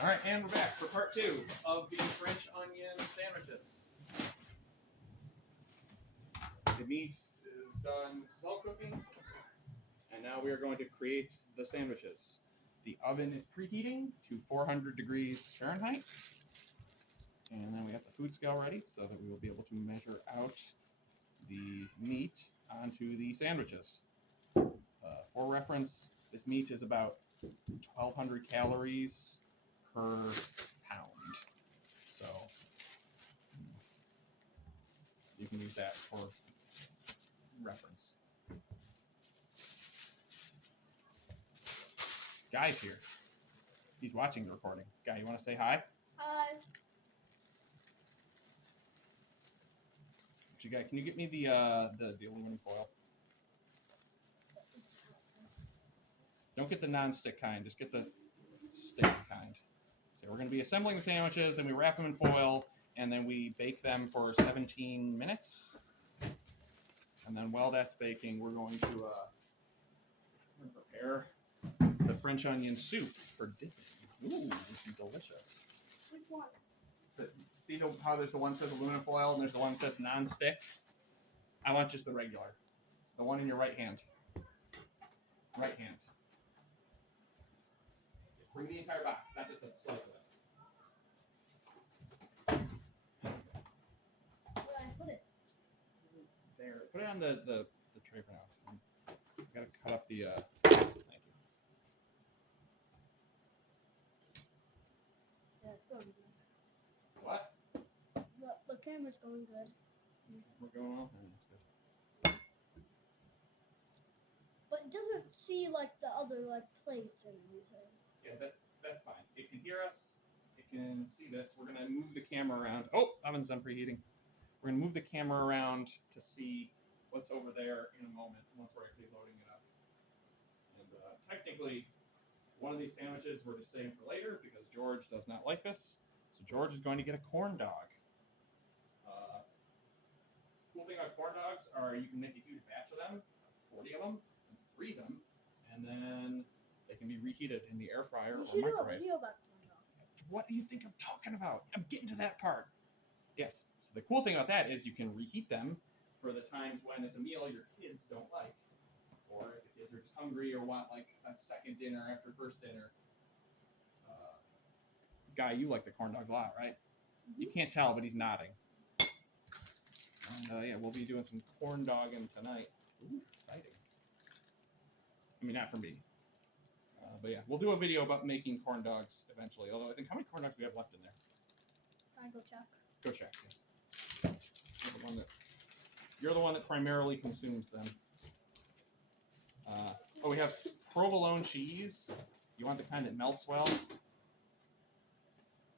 All right, and we're back for part 2 of the French onion sandwiches. The meat is done slow cooking, and now we are going to create the sandwiches. The oven is preheating to 400 degrees Fahrenheit, and then we have the food scale ready so that we will be able to measure out the meat onto the sandwiches. For reference, this meat is about 1,200 calories per pound. So you can use that for reference. Guy's here. He's watching the recording. Guy, you want to say hi? Hi. Guy, can you get me the aluminum foil? Don't get the non-stick kind. Just get the stick kind. So we're going to be assembling the sandwiches, then we wrap them in foil, and then we bake them for 17 minutes. And then while that's baking, we're going to prepare the French onion soup for dipping. Ooh, this is delicious. Which one? See how there's the one that says aluminum foil and there's the one that says non-stick? I want just the regular. It's the one in your right hand. Right hand. Bring the entire box, not just a slice of it. Where do I put it? There. Put it on the tray for now. I've got to cut up the. Thank you. Yeah, it's going good. What? The camera's going good. We're going well. Oh, that's good. But it doesn't see like the other plates and everything. Yeah, that's fine. It can hear us. It can see this. We're gonna move the camera around. Oh, oven's done preheating. We're gonna move the camera around to see what's over there in a moment once we're actually loading it up. And technically, one of these sandwiches we're just saving for later because George does not like this. So George is going to get a corn dog. Cool thing about corn dogs are you can make a huge batch of them, 40 of them, and freeze them, and then they can be reheated in the air fryer or microwave. Do a video about corn dogs. What do you think I'm talking about? I'm getting to that part. Yes. So the cool thing about that is you can reheat them for the times when it's a meal your kids don't like, or if the kids are just hungry or want like a second dinner after first dinner. Guy, you like the corn dogs a lot, right? Mm-hmm. You can't tell, but he's nodding. And yeah, we'll be doing some corn dogging tonight. Ooh, exciting. I mean, not for me. But yeah, we'll do a video about making corn dogs eventually. Although I think, how many corn dogs do we have left in there? Can I go check? Go check. Yeah. You're the one that primarily consumes them. We have provolone cheese. You want the kind that melts well?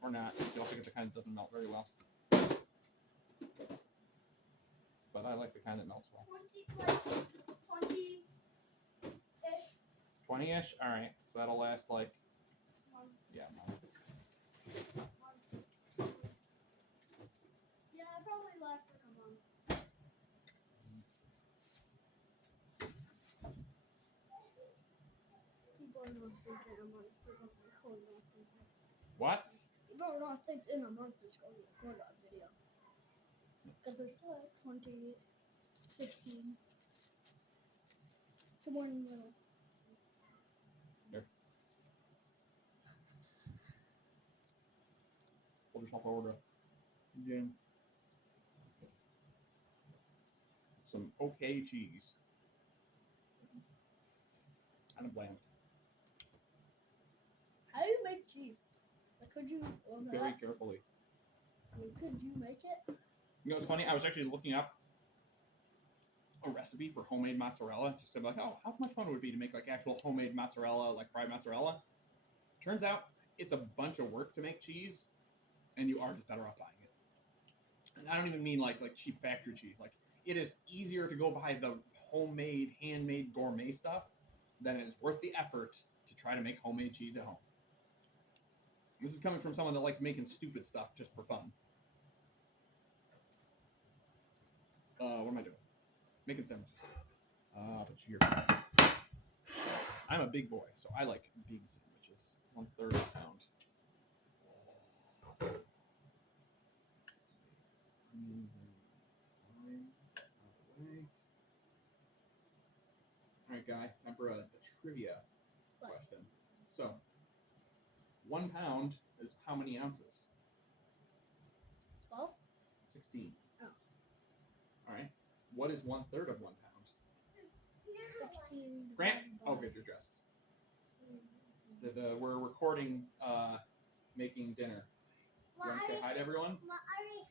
Or not? You also get the kind that doesn't melt very well. But I like the kind that melts well. 20-ish. 20-ish? Alright. So that'll last like... Yeah, month. Yeah, it probably lasts like a month. People are not thinking a month they're going to be corn dog video. What? People are not thinking in a month there's going to be a corn dog video. Because there's still like 20, 15. Somewhere in the middle. Here. Hold yourself over again. Some okay cheese. Kind of bland. How do you make cheese? Like, could you Very carefully. Could you make it? You know, it's funny. I was actually looking up a recipe for homemade mozzarella, just to be like, oh, how much fun would it be to make like actual homemade mozzarella, like fried mozzarella? Turns out it's a bunch of work to make cheese, and you are just better off buying it. And I don't even mean like cheap factory cheese. Like, it is easier to go buy the homemade, handmade gourmet stuff than it is worth the effort to try to make homemade cheese at home. This is coming from someone that likes making stupid stuff just for fun. What am I doing? Making sandwiches. But you're I'm a big boy, so I like big sandwiches. 1/3 pound. Guy, time for a trivia What? question. So, 1 pound is how many ounces? 12? 16. Oh. All right. What is 1/3 of 1 pound? 16. Grant? divided Oh, by- good, you're dressed. So we're recording, making dinner. You want to say hi to everyone? What are we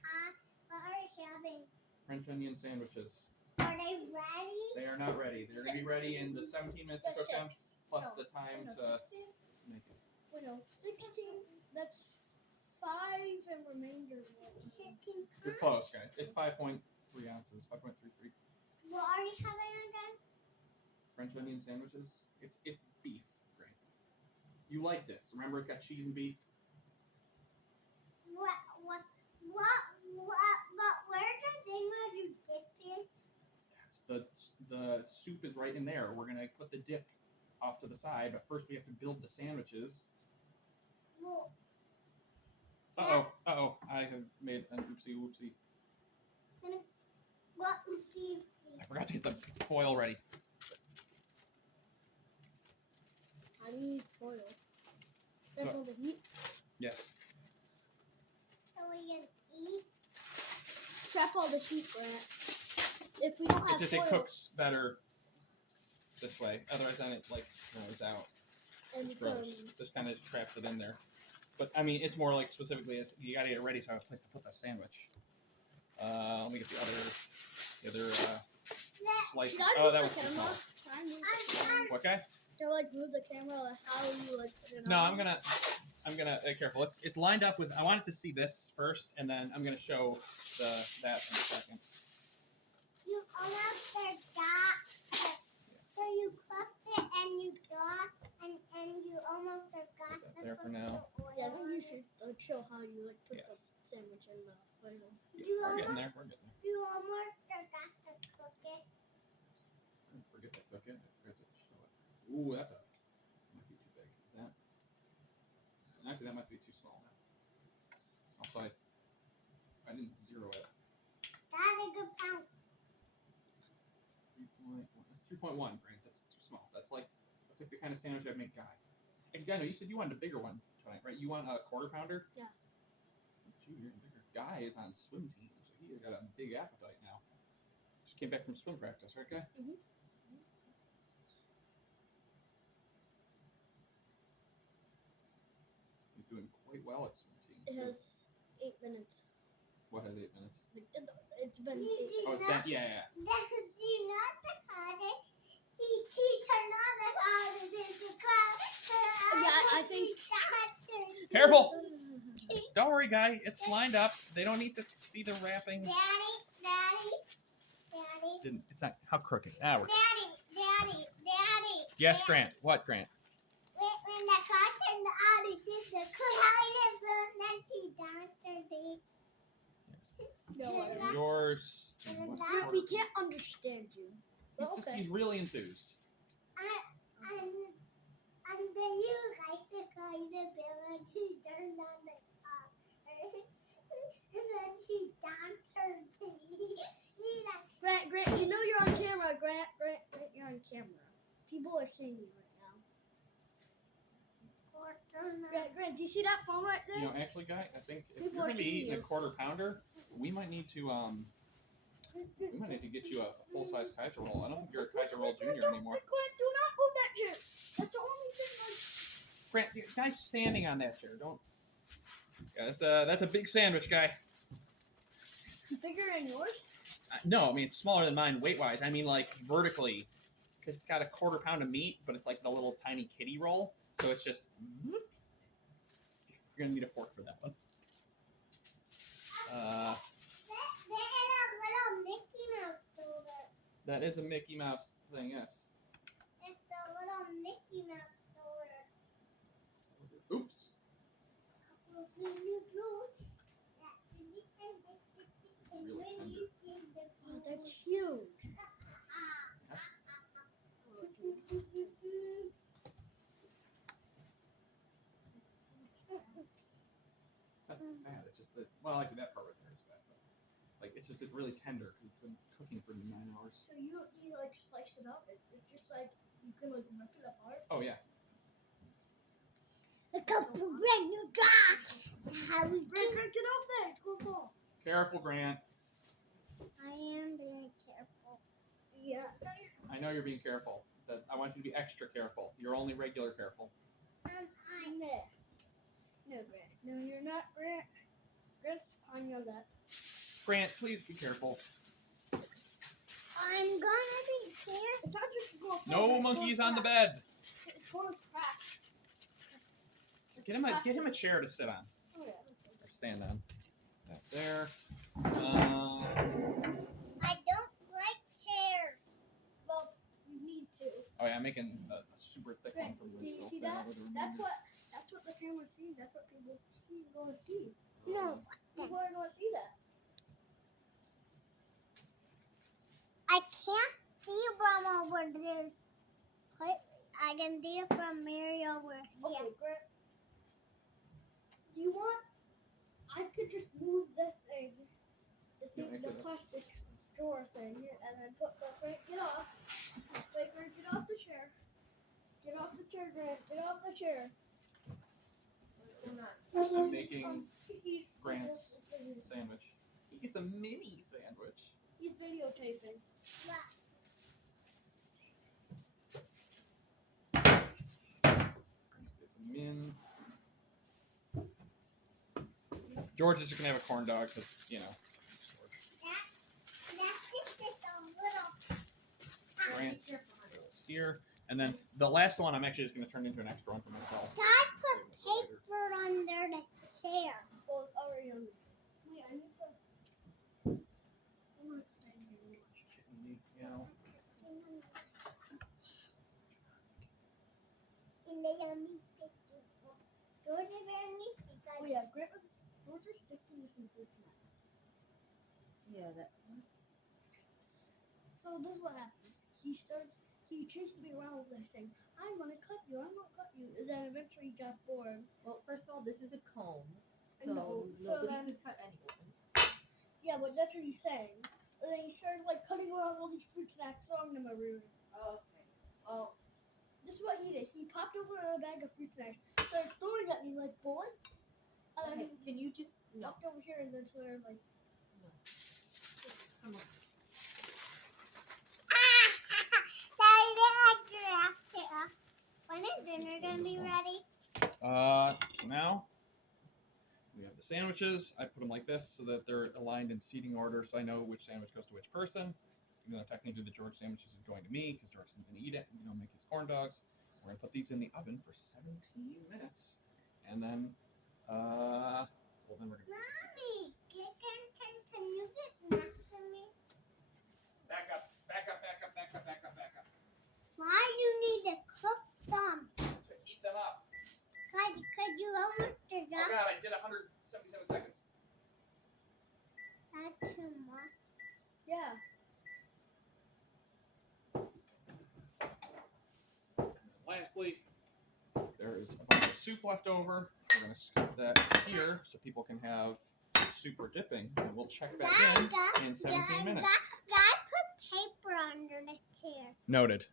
having? French onion sandwiches. Are they ready? They are not ready. They're going to be ready in the 17 minutes to That's cook them, 6. plus No. the time Wait, to no, 16? make it. Wait, no. 16. That's 5 and remainder. Chicken You're pot? close, guys. It's 5.3 ounces. 5.33. What are we having again? French onion sandwiches. It's beef, Grant. You like this? Remember, it's got cheese and beef. Where's the thing where you dip it? The soup is right in there. We're gonna put the dip off to the side, but first we have to build the sandwiches. Well, Uh-oh. I have made an oopsie. what do you I forgot to get the foil ready. I need foil. That's So- all the heat. Yes. So we can eat? Trap all the heat, Grant. If we don't It have just foil, it cooks better this way. Otherwise, then it like dries out. and It's gross. Just kind of traps it in there. But I mean, it's more like specifically, you gotta get it ready so I have a place to put the sandwich. Let me get the other slice. Should I Oh, move that the was too camera? small. Can I move the camera? What guy? To like move the camera, like how you would put it No, on? I'm gonna careful. It's lined up with. I wanted to see this first, and then I'm gonna show that in a second. You almost forgot. So you cooked it and you got and you almost forgot Put that to there for put now. the oil Yeah, I think you on should show how you would put Yes. the sandwich in the foil. Yeah, we're getting there. We're getting there. it. You almost forgot to cook it. I didn't forget to cook it. I forgot to show it. Ooh, might be too big. Is that? Actually, that might be too small now. Also, I didn't zero it. That's a good pound. 3.1. That's 3.1, Grant. That's too small. That's like the kind of sandwich I'd make Guy. Actually, Guy, no, you said you wanted a bigger one tonight, right? You want a quarter pounder? Yeah. Look at you, you're bigger. Guy is on swim team, so he's got a big appetite now. Just came back from swim practice, right, Guy? Mhm. He's doing quite well at swim team. It has 8 minutes. What has 8 minutes? It's been 8 You Oh, it's know- that. Yeah. That's you not the card. She turned on the card and did the card. Yeah, I think- Careful! Don't worry, Guy. It's lined up. They don't need to see the wrapping. Daddy. Didn't. It's not. How crooked? Ah, we're. Daddy. Yes, Grant. What, Grant? When the car turned on, it did the cloud and then she danced her Yes. No, whatever. Yours. And what that- quarter- We can't understand you. But He's, just, okay. he's really enthused. And then you like the car, the bill, and she turned on the car. And then she danced her baby. Grant, you know you're on camera. Grant, you're on camera. People are seeing you right now. Grant, do you see that phone right there? You know, actually, Guy, I think if People you're are gonna be seeing eating a you. quarter pounder, we might need to get you a full size Kaiser roll. I don't think you're a Kaiser roll junior anymore. Grant, do not move that chair. That's the only thing. Grant, the guy's standing on that chair. Don't. Yeah, that's a big sandwich, Guy. Bigger than yours? No, I mean it's smaller than mine weight wise. I mean like vertically, because it's got a quarter pound of meat, but it's like the little tiny kitty roll. So it's just. You're gonna need a fork for that one. They had a little Mickey Mouse over. That is a Mickey Mouse thing, yes. It's the little Mickey Mouse over. Oops. Oh, that's huge. Not fat. It's just well, actually that part right there is fat. But Like it's really tender because it's been cooking for 9 hours. So you don't need to like slice it up. It's just like you can like rip it apart. Oh yeah. Look up for brand new dogs. How we Grant, do? get off there. It's gonna fall. Careful, Grant. I am being careful. Yeah. I know you're being careful. I want you to be extra careful. You're only regular careful. No, Grant. No, you're not, Grant. Grant's calling you that. Grant, please be careful. I'm gonna be careful. It's not just going to No monkeys on the bed. It's going to crash. Get him a chair to sit on Oh, yeah. or stand on. That there. I don't like chairs. Well, you need to. Oh yeah, I'm making a super thick one Grant, for do Liz. you So see then that? I'll remove That's it. what the camera's seeing. That's what people going to see. No, People are going to see that. I can't see from over there. I can see it from Mary over here. Okay, Grant. Do you want? I could just move the thing, the plastic drawer thing, and then put the Grant. Get off. Wait, Grant, get off the chair. Get off the chair, Grant. Get off the chair. We're not. I'm making He's Grant's sandwich. He gets a mini sandwich. He's videotaping. It's a min. George is just gonna have a corn dog because you know. That's just a little. Grant goes here, and then the last one I'm actually just gonna turn into an extra one for myself. I put paper under the chair. Well, it's already on. Wait, I need to. You know. And they are meat pictures. George is very meat because Oh yeah, Grant was. George was sticking to some food snacks. Yeah, that. So this is what happened. He chased me around with this saying, I'm gonna cut you, I'm gonna cut you. And then eventually he got bored. Well, first of all, this is a comb, I know, so so nobody then- could cut anyone. Yeah, but that's what he's saying. And then he started like cutting around all these fruit snacks, throwing them everywhere. Okay. Oh, This is what he did. He popped over a bag of fruit snacks, started throwing at me like bullets. And then okay. Can you just he no? walked over here and then started like, Come on. when is dinner gonna be ready? Now we have the sandwiches. I put them like this so that they're aligned in seating order, so I know which sandwich goes to which person. Even though technically the George sandwiches is going to me because George isn't going to eat it. We don't make his corn dogs. We're going to put these in the oven for 17 minutes, and then well, then we're going to Mommy, can you get next to me? back up. Why do you need to cook them? To heat them up. Cause you almost did Oh that. God, I did 177 seconds. That's too much. yeah. And then lastly, there is a bunch of soup left over. We're going to scoop that here so people can have super dipping, and we'll check back in 17 minutes. Guy put paper under the chair. Noted.